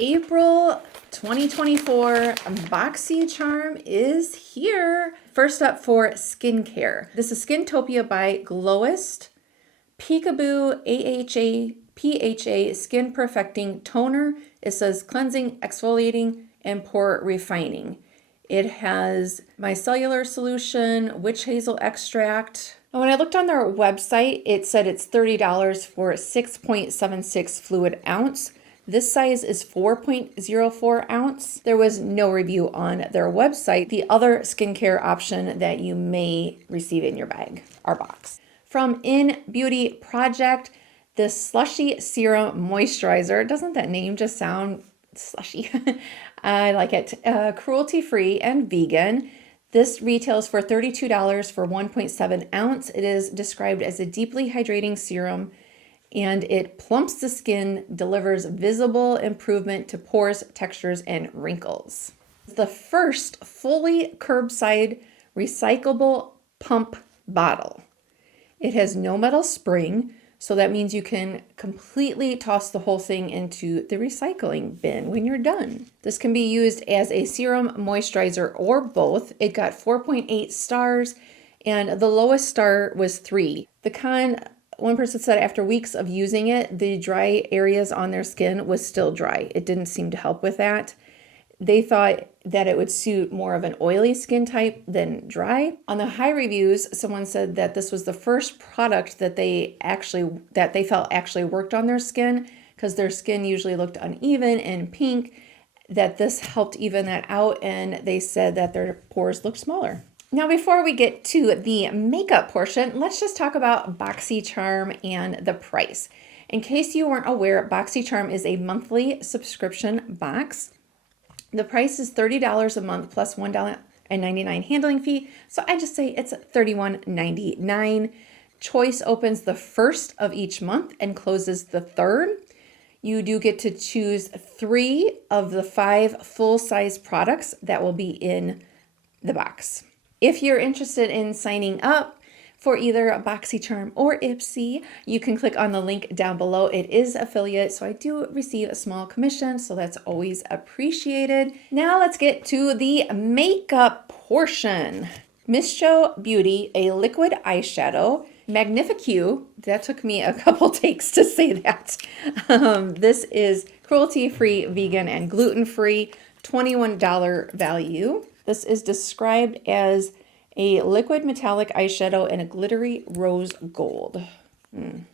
April 2024 Boxycharm is here. First up for skincare. This is Skintopia by glowiest Peekaboo AHA Skin Perfecting Toner. It says cleansing, exfoliating, and pore refining. It has micellar solution, witch hazel extract. And when I looked on their website, it said it's $30 for 6.76 fluid ounce. This size is 4.04 ounce. There was no review on their website. The other skincare option that you may receive in your bag or box. From In Beauty Project, this Slushy Serum Moisturizer. Doesn't that name just sound slushy? I like it. Cruelty-free and vegan. This retails for $32 for 1.7 ounce. It is described as a deeply hydrating serum, and it plumps the skin, delivers visible improvement to pores, textures, and wrinkles. It's the first fully curbside recyclable pump bottle. It has no metal spring, so that means you can completely toss the whole thing into the recycling bin when you're done. This can be used as a serum, moisturizer, or both. It got 4.8 stars, and the lowest star was 3. The con, one person said after weeks of using it, the dry areas on their skin was still dry. It didn't seem to help with that. They thought that it would suit more of an oily skin type than dry. On the high reviews, someone said that this was the first product that they felt actually worked on their skin, because their skin usually looked uneven and pink, that this helped even that out, and they said that their pores looked smaller. Now, before we get to the makeup portion, let's just talk about Boxycharm and the price. In case you weren't aware, Boxycharm is a monthly subscription box. The price is $30 a month plus $1.99 handling fee. So I just say it's $31.99. Choice opens the first of each month and closes the third. You do get to choose 3 of the 5 full-size products that will be in the box. If you're interested in signing up for either Boxycharm or Ipsy, you can click on the link down below. It is affiliate, so I do receive a small commission, so that's always appreciated. Now let's get to the makeup portion. Miss Jo Beauty, a liquid eyeshadow. Magnifique, that took me a couple takes to say that. This is cruelty-free, vegan, and gluten-free, $21 value. This is described as a liquid metallic eyeshadow in a glittery rose gold. I'm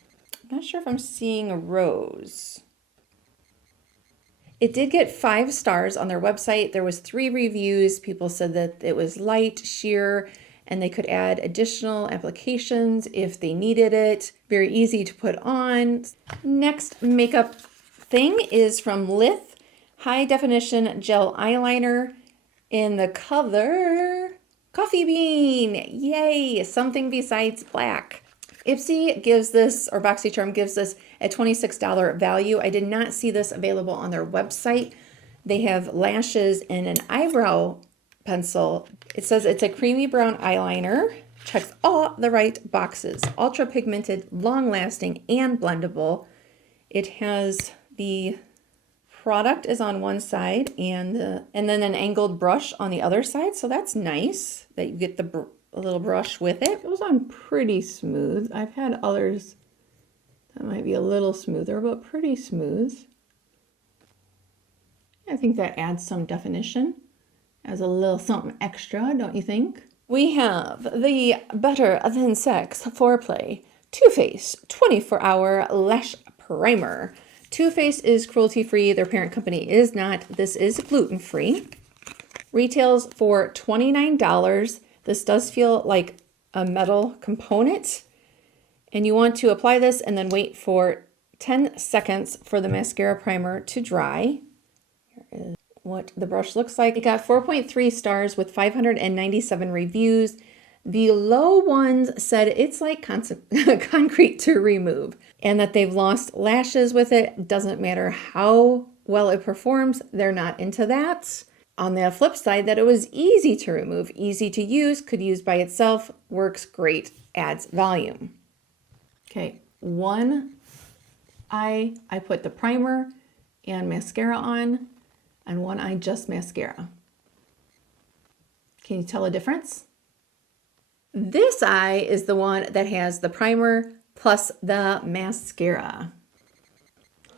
not sure if I'm seeing a rose. It did get 5 stars on their website. There was 3 reviews. People said that it was light, sheer, and they could add additional applications if they needed it. Very easy to put on. Next makeup thing is from Lith High Definition Gel Eyeliner in the color Coffee Bean. Yay, something besides black. Ipsy gives this, or Boxycharm gives this, a $26 value. I did not see this available on their website. They have lashes and an eyebrow pencil. It says it's a creamy brown eyeliner. Checks all the right boxes. Ultra pigmented, long lasting, and blendable. It has the product is on one side and then an angled brush on the other side. So that's nice that you get the little brush with it. It goes on pretty smooth. I've had others that might be a little smoother, but pretty smooth. I think that adds some definition, as a little something extra, don't you think? We have the Better Than Sex Foreplay Too Faced 24-hour Lash Primer. Too Faced is cruelty-free. Their parent company is not. This is gluten-free. Retails for $29. This does feel like a metal component. And you want to apply this and then wait for 10 seconds for the mascara primer to dry. Here is what the brush looks like. It got 4.3 stars with 597 reviews. The low ones said it's like concrete to remove, and that they've lost lashes with it. Doesn't matter how well it performs, they're not into that. On the flip side, that it was easy to remove, easy to use, could use by itself, works great, adds volume. Okay, one eye, I put the primer and mascara on, and one eye just mascara. Can you tell a difference? This eye is the one that has the primer plus the mascara.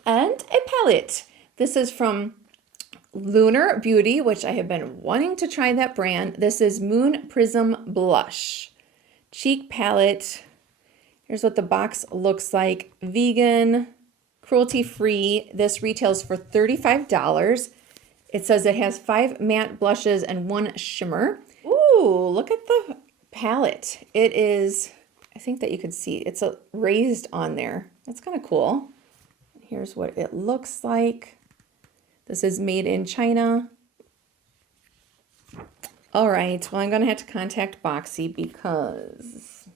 And a palette. This is from Lunar Beauty, which I have been wanting to try that brand. This is Moon Prism Blush. Cheek palette. Here's what the box looks like. Vegan, cruelty-free. This retails for $35. It says it has 5 matte blushes and 1 shimmer. Ooh, look at the palette. It is, I think that you could see, it's raised on there. That's kind of cool. Here's what it looks like. This is made in China. All right, well, I'm gonna have to contact Boxy because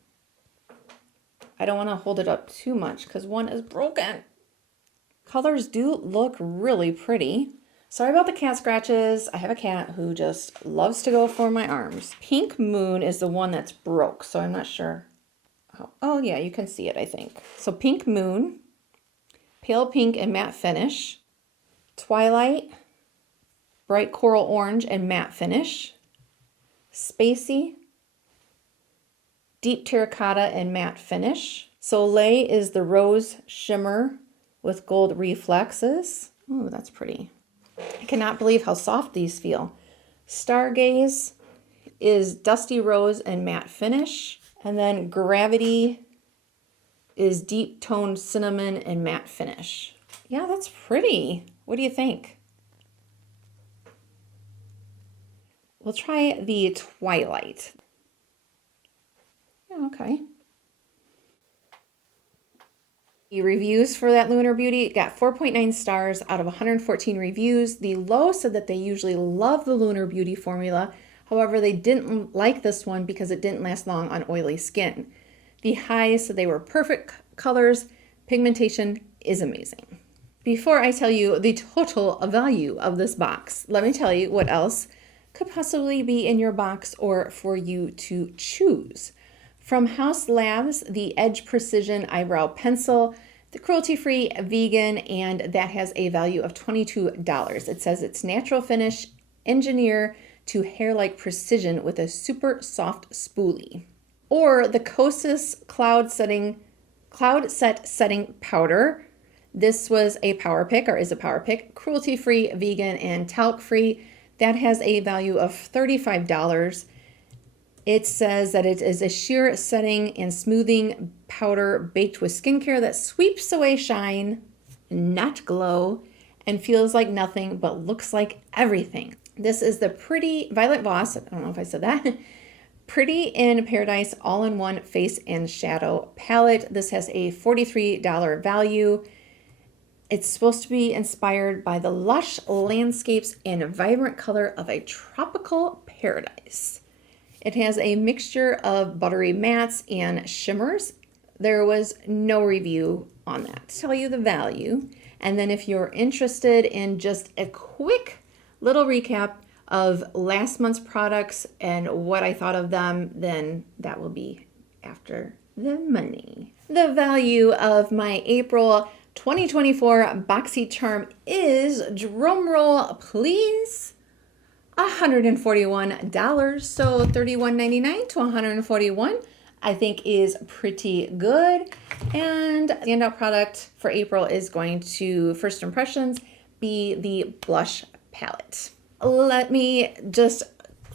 I don't wanna hold it up too much because one is broken. Colors do look really pretty. Sorry about the cat scratches. I have a cat who just loves to go for my arms. Pink Moon is the one that's broke, so I'm not sure. Oh yeah, you can see it, I think. So Pink Moon, pale pink and matte finish. Twilight, bright coral orange and matte finish. Spacey, deep terracotta and matte finish. Soleil is the rose shimmer with gold reflexes. Oh, that's pretty. I cannot believe how soft these feel. Stargaze is dusty rose and matte finish. And then Gravity is deep toned cinnamon and matte finish. Yeah, that's pretty. What do you think? We'll try the Twilight. Yeah, okay. The reviews for that Lunar Beauty got 4.9 stars out of 114 reviews. The low said that they usually love the Lunar Beauty formula. However, they didn't like this one because it didn't last long on oily skin. The high said they were perfect colors. Pigmentation is amazing. Before I tell you the total value of this box, let me tell you what else could possibly be in your box or for you to choose. From House Labs, the Edge Precision Eyebrow Pencil, the cruelty-free vegan, and that has a value of $22. It says it's natural finish, engineer to hair-like precision with a super soft spoolie. Or the Kosas Cloud Set Setting Powder. This was a power pick, or is a power pick, cruelty-free, vegan, and talc-free. That has a value of $35. It says that it is a sheer setting and smoothing powder baked with skincare that sweeps away shine, not glow, and feels like nothing but looks like everything. This is the Pretty Violet Voss, I don't know if I said that, Pretty in Paradise All-in-One Face and Shadow Palette. This has a $43 value. It's supposed to be inspired by the lush landscapes and vibrant color of a tropical paradise. It has a mixture of buttery mattes and shimmers. There was no review on that. Tell you the value. And then if you're interested in just a quick little recap of last month's products and what I thought of them, then that will be after the money. The value of my April 2024 Boxycharm is, drumroll please, $141. So $31.99 to $141 I think is pretty good. And the standout product for April is going to, first impressions, be the blush palette. Let me just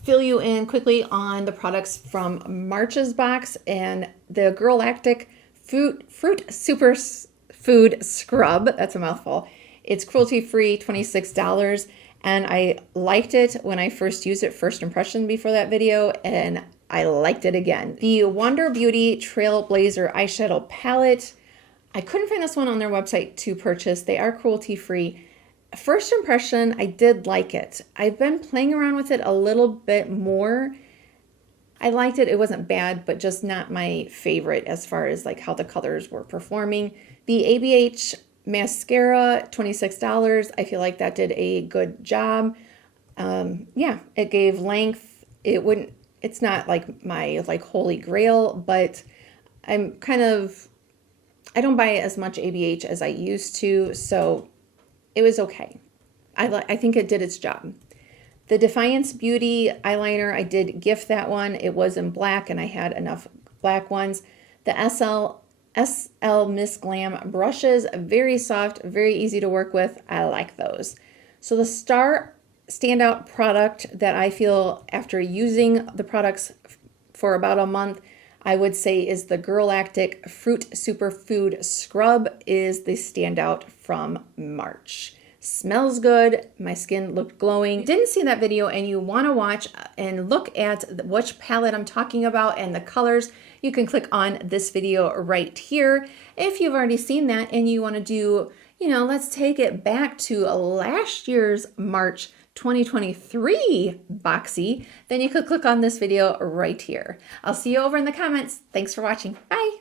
fill you in quickly on the products from March's box and the Galactic Fruit Superfood Scrub. That's a mouthful. It's cruelty-free, $26. And I liked it when I first used it, first impression before that video, and I liked it again. The Wander Beauty Trailblazer Eyeshadow Palette. I couldn't find this one on their website to purchase. They are cruelty-free. First impression, I did like it. I've been playing around with it a little bit more. I liked it. It wasn't bad, but just not my favorite as far as like how the colors were performing. The ABH mascara, $26. I feel like that did a good job. Yeah, it gave length. It's not like my like holy grail, but I don't buy as much ABH as I used to, so it was okay. I think it did its job. The Defiance Beauty eyeliner, I did gift that one. It was in black and I had enough black ones. The SL Miss Glam brushes, very soft, very easy to work with. I like those. So the star standout product that I feel after using the products for about a month, I would say is the Girlactic Fruit Superfood Scrub is the standout from March. Smells good. My skin looked glowing. Didn't see that video and you want to watch and look at which palette I'm talking about and the colors, you can click on this video right here. If you've already seen that and you want to do, let's take it back to last year's March 2023 Boxy, then you could click on this video right here. I'll see you over in the comments. Thanks for watching. Bye.